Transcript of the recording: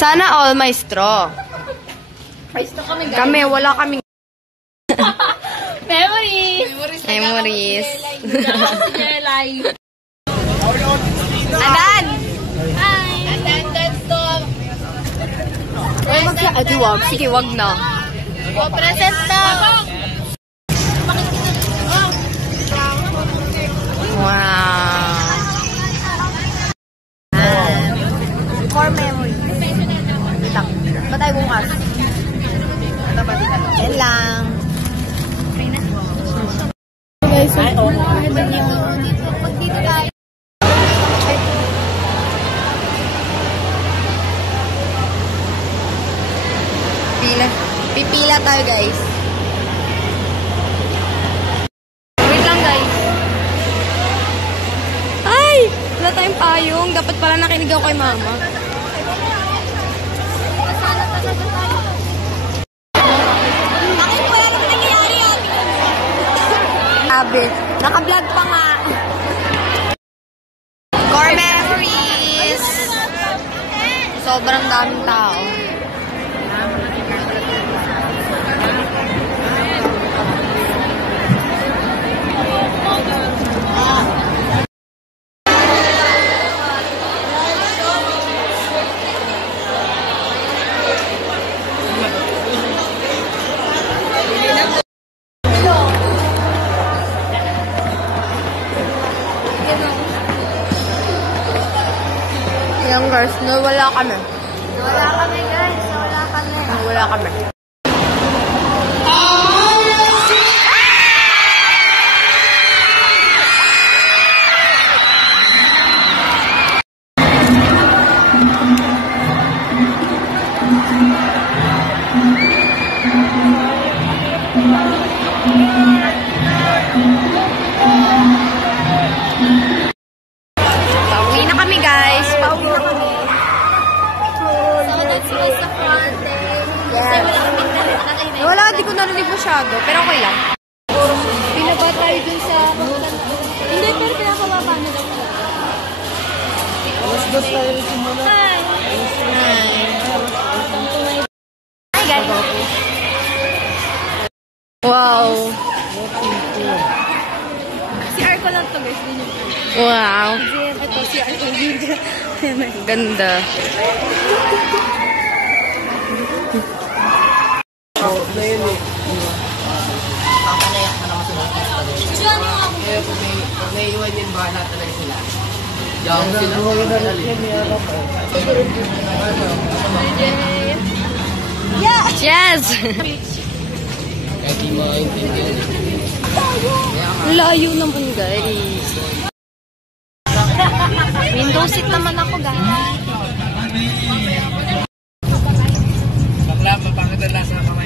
Sana all may straw. May straw kami, guys. Kami, wala kaming... Memories. Memories. Jelay. Adan! Hi! Attendance to. Uy, wag. Sige, wag na. Present to. Wow. Core memory. Lang. Ba't tayo bukas? Yan lang. Guys, ay, oh. Pag dito guys. Pipila tayo, guys. Wait lang, guys. Ay! Wala tayong payong. Dapat pala nakinig ako kay mama. Sabi, naka-vlog pa nga. Core memories. Sobrang daming tao. Yung girls, wala kami. Wala kami guys. Wala kami. Wala kami. Pauwi na kami, guys. Pauwi na kami. So that's my sa front day. Kasi wala kami nakakainan. Wala, di ko narinig masyado. Pero okay lang. Pinaba tayo dun sa... Hindi, pero pinakababa na lang. Bus tayo rin simula. Hi! Hi, guys. Wow. CR ko lang to guys. Wow. Ito, CR ko. Ganda. Pag naiiwan yun, bahala talaga sila. Diyan sila. Yes! Kahit di mo intindihan. Layo naman, guys. Window seat naman ako, guys. Bakla, mapangit ang lasa ng